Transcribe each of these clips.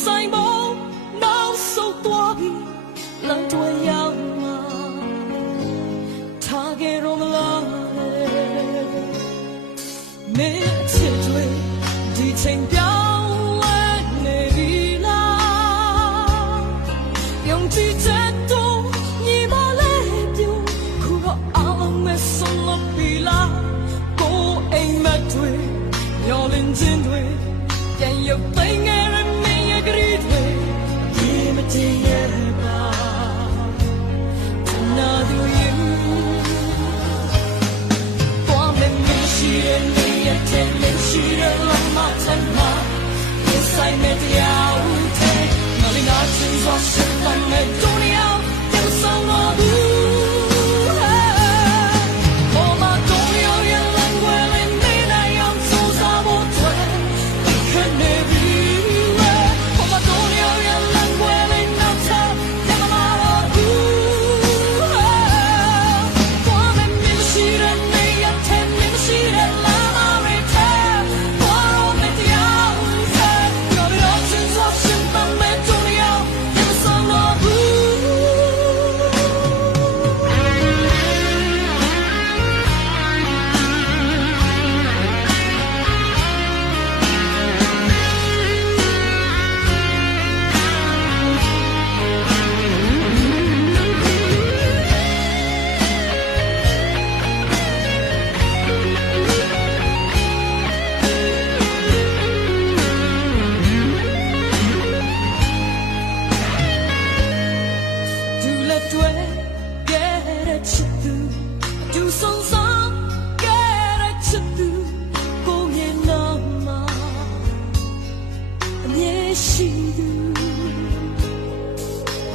ဆိုင်ဖို့နောက်ဆုတ်သွားပြီလမ်းတွေရောက်မှာထားခဲ့တော့မလားမင်းအချစ်တွေဒီချိန်ပြောင်းလဲနေပြီလားယုံကြည်ချက်တော့ညီမလေးပြုခုတော့အောင်မဲ့ဆုံးလို့ပြီလားကိုအိမ်မက်တွေမျောလင်းခြင်းတွေပြန်ရုပ်သိမ်းခဲ့ရမင်းရဲ့ကလေးတွေဒီမတည်ရပါနာသူရင်ပေါ်မင်းရှိရဲ့နေရဲ့တဲ့မင်းရှိရဲ့လမ်းမထမ်းမှာinside meတရားဦးတဲ့ငါလေးနာချင်စွာရှင်းတဲ့မဲ့ဒုနီယာပြန်ဆောင်တော့ဘူး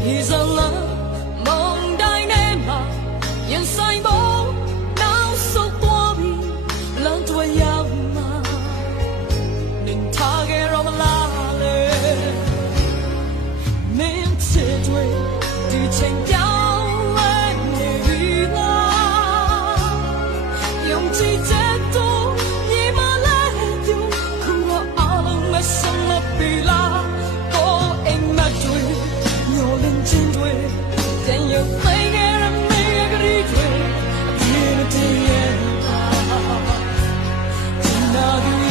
He's a love မုန်တိုင်းထဲမှာရင်ဆိုင်ဖို့နောက်ဆုတ်သွားပြီလမ်းတွေရောက်မှာနင်ထားခဲ့တော့မလားလေမင်းချစ်တွေဒီချိန်ပြောင်းလဲနေပြီလားယုံကြည်ချက်တော့ညီမလေးပြုခုတော့အားလုံးမဆုံးမပြီလားကိုအိမ်မက်တွေthen you play it and make it easy. I'm here to love you.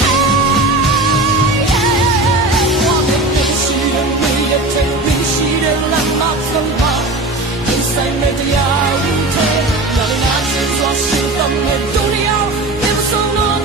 Hey, hey, woman, never see the way you take me, see the light of the light. Inside me, the out, nothing I see, so I see them with Dunia, never so long.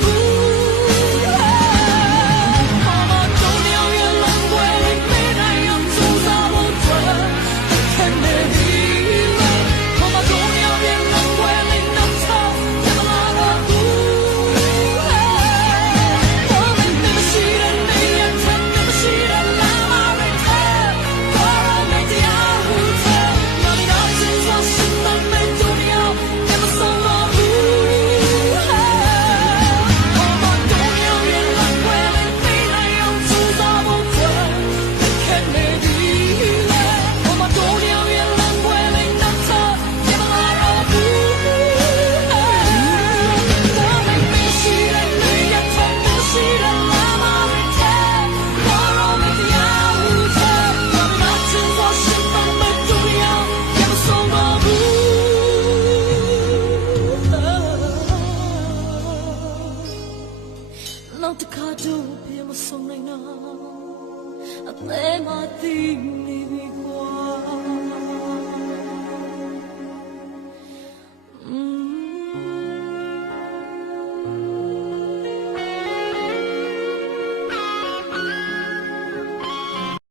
Not the car to be a song right now. I play my thing,